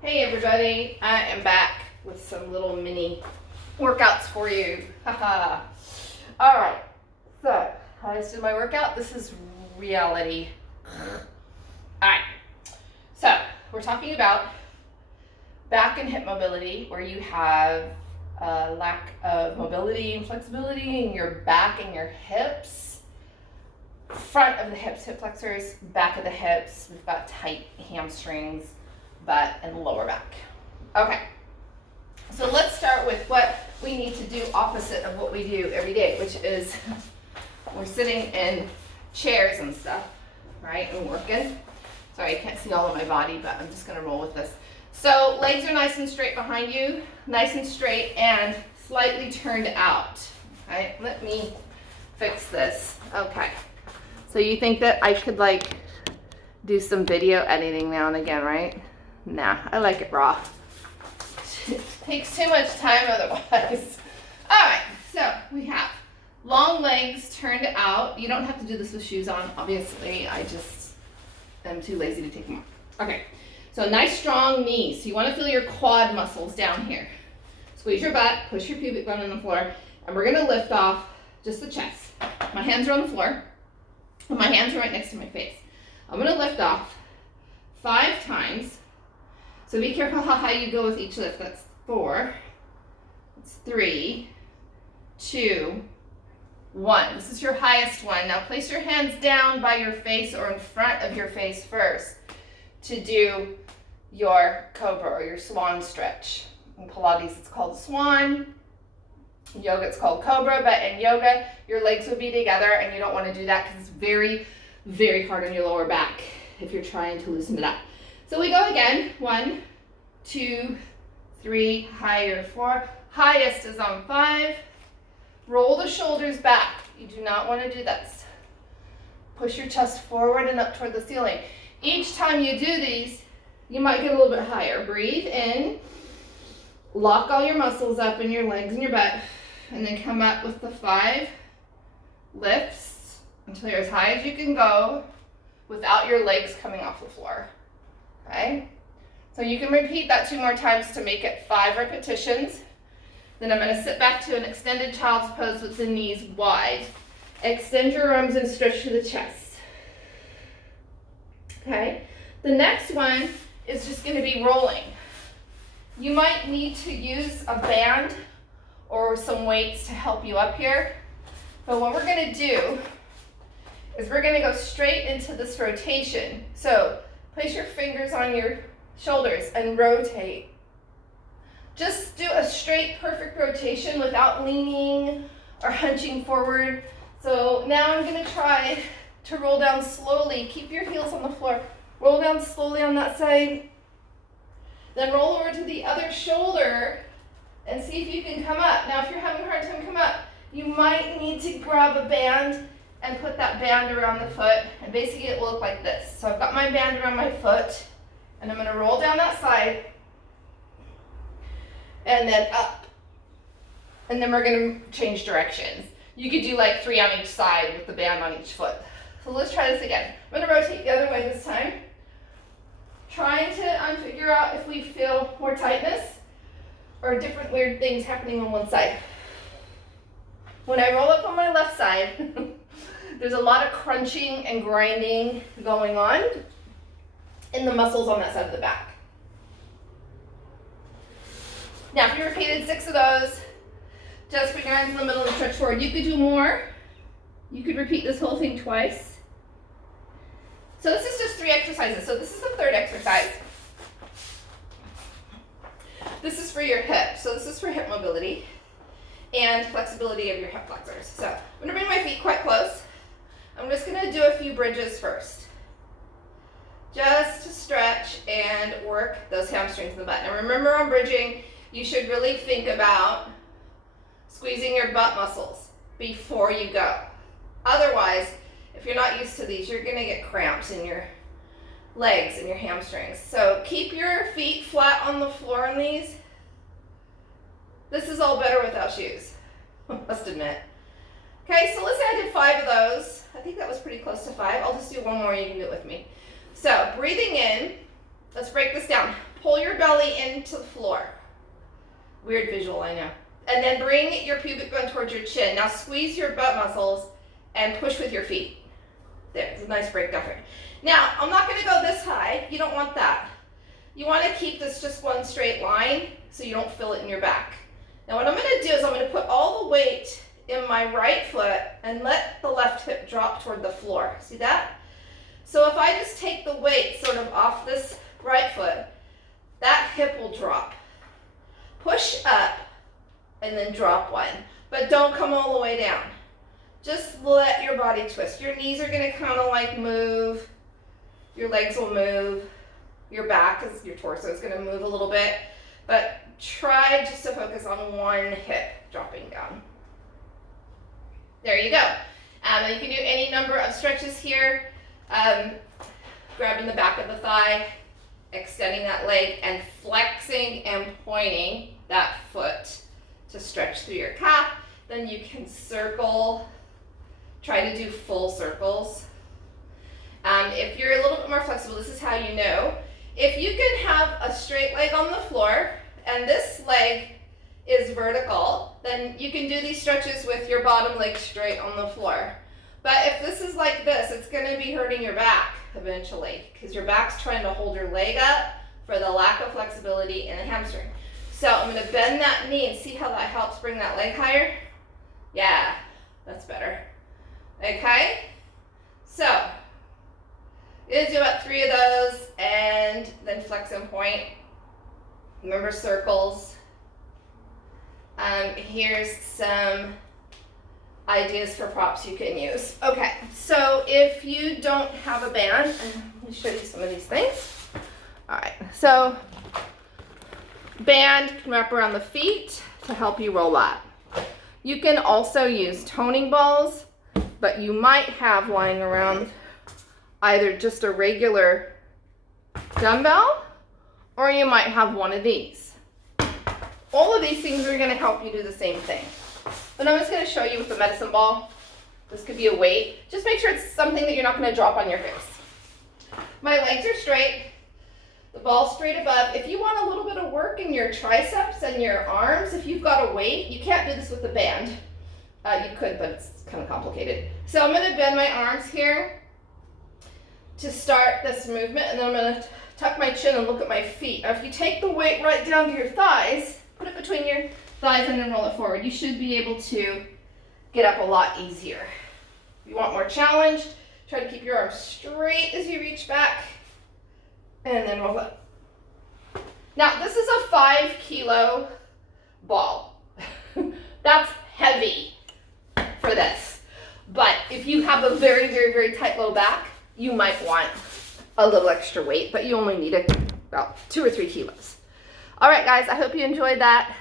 Hey everybody, I am back with some little mini workouts for you. Haha. Alright, so I just did my workout. This is reality. Alright, so we're talking about back and hip mobility, where you have a lack of mobility and flexibility in your back and your hips. Front of the hips, hip flexors, back of the hips, we've got tight hamstrings, butt, and lower back. Okay, so let's start with what we need to do opposite of what we do every day, which is we're sitting in chairs and stuff, right, and working. Sorry, I can't see all of my body, but I'm just gonna roll with this. So legs are nice and straight behind you, nice and straight and slightly turned out. Okay, let me fix this. Okay, so you think that I could like do some video editing now and again, right? Nah, I like it raw. It takes too much time otherwise. All right, so we have long legs turned out. You don't have to do this with shoes on, obviously. I just am too lazy to take them off. Okay, so nice strong knees. So you want to feel your quad muscles down here. Squeeze your butt, push your pubic bone on the floor, and we're gonna lift off just the chest. My hands are on the floor, and my hands are right next to my face. I'm gonna lift off 5 times. So be careful how high you go with each lift. That's 4, that's 3, 2, 1. This is your highest one. Now place your hands down by your face or in front of your face first to do your cobra or your swan stretch. In Pilates it's called swan. In yoga it's called cobra, but in yoga your legs would be together and you don't want to do that because it's very, very hard on your lower back if you're trying to loosen it up. So we go again, 1, 2, 3, higher 4. Highest is on 5. Roll the shoulders back. You do not want to do this. Push your chest forward and up toward the ceiling. Each time you do these, you might get a little bit higher. Breathe in, lock all your muscles up in your legs and your butt, and then come up with the 5 lifts until you're as high as you can go without your legs coming off the floor. Okay, so you can repeat that 2 more times to make it 5 repetitions. Then I'm going to sit back to an extended child's pose with the knees wide. Extend your arms and stretch to the chest. Okay, the next one is just going to be rolling. You might need to use a band or some weights to help you up here. But what we're going to do is we're going to go straight into this rotation. So place your fingers on your shoulders and rotate. Just do a straight, perfect rotation without leaning or hunching forward. So now I'm going to try to roll down slowly. Keep your heels on the floor. Roll down slowly on that side. Then roll over to the other shoulder and see if you can come up. Now, if you're having a hard time coming up, you might need to grab a band and put that band around the foot, and basically it will look like this. So I've got my band around my foot, and I'm going to roll down that side, and then up. And then we're going to change directions. You could do like 3 on each side with the band on each foot. So let's try this again. I'm going to rotate the other way this time, trying to figure out if we feel more tightness or different weird things happening on one side. When I roll up on my left side, there's a lot of crunching and grinding going on in the muscles on that side of the back. Now, if you repeated 6 of those, just bring your hands in the middle and stretch forward. You could do more. You could repeat this whole thing twice. So this is just 3 exercises. So this is the 3rd exercise. This is for your hips. So this is for hip mobility and flexibility of your hip flexors. So I'm going to bring my feet quite close. I'm just going to do a few bridges first, just to stretch and work those hamstrings in the butt. Now remember, on bridging, you should really think about squeezing your butt muscles before you go. Otherwise, if you're not used to these, you're going to get cramps in your legs and your hamstrings. So keep your feet flat on the floor on these. This is all better without shoes, must admit. Okay, so let's say I did 5 of those. I think that was pretty close to 5. I'll just do one more, you can do it with me. So breathing in, let's break this down. pull your belly into the floor. Weird visual, I know. And then bring your pubic bone towards your chin. Now squeeze your butt muscles and push with your feet. There's a nice breakdown for you. Now, I'm not going to go this high. You don't want that. You want to keep this just one straight line so you don't feel it in your back. Now what I'm going to do is I'm going to put all the weight in my right foot and let the left hip drop toward the floor. See that? So if I just take the weight sort of off this right foot, that hip will drop. Push up and then drop one. But don't come all the way down. Just let your body twist. Your knees are going to kind of like move. Your legs will move. Your back, your torso is going to move a little bit. But try just to focus on one hip dropping down. There you go. And you can do any number of stretches here. Grabbing the back of the thigh, extending that leg, and flexing and pointing that foot to stretch through your calf. Then you can circle. Try to do full circles. If you're a little bit more flexible, this is how you know. If you can have a straight leg on the floor and this leg is vertical, then you can do these stretches with your bottom leg straight on the floor. But if this is like this, it's going to be hurting your back eventually because your back's trying to hold your leg up for the lack of flexibility in the hamstring. So I'm going to bend that knee and see how that helps bring that leg higher. Yeah, that's better. Okay, so you're gonna do about 3 of those and then flex and point. Remember circles. Here's some ideas for props you can use. Okay, so if you don't have a band, let me show you some of these things. All right, so band can wrap around the feet to help you roll up. You can also use toning balls, but you might have lying around either just a regular dumbbell or you might have one of these. All of these things are going to help you do the same thing. But I'm just going to show you with the medicine ball. This could be a weight. Just make sure it's something that you're not going to drop on your face. My legs are straight. The ball's straight above. If you want a little bit of work in your triceps and your arms, if you've got a weight, you can't do this with a band. You could, but it's kind of complicated. So I'm going to bend my arms here to start this movement, and then I'm going to tuck my chin and look at my feet. Now, if you take the weight right down to your thighs, put it between your thighs and then roll it forward, you should be able to get up a lot easier. If you want more challenge, try to keep your arms straight as you reach back, and then roll up. Now, this is a 5-kilo ball. That's heavy for this. But if you have a very, very, very tight low back, you might want a little extra weight, but you only need about 2 or 3 kilos. All right, guys, I hope you enjoyed that.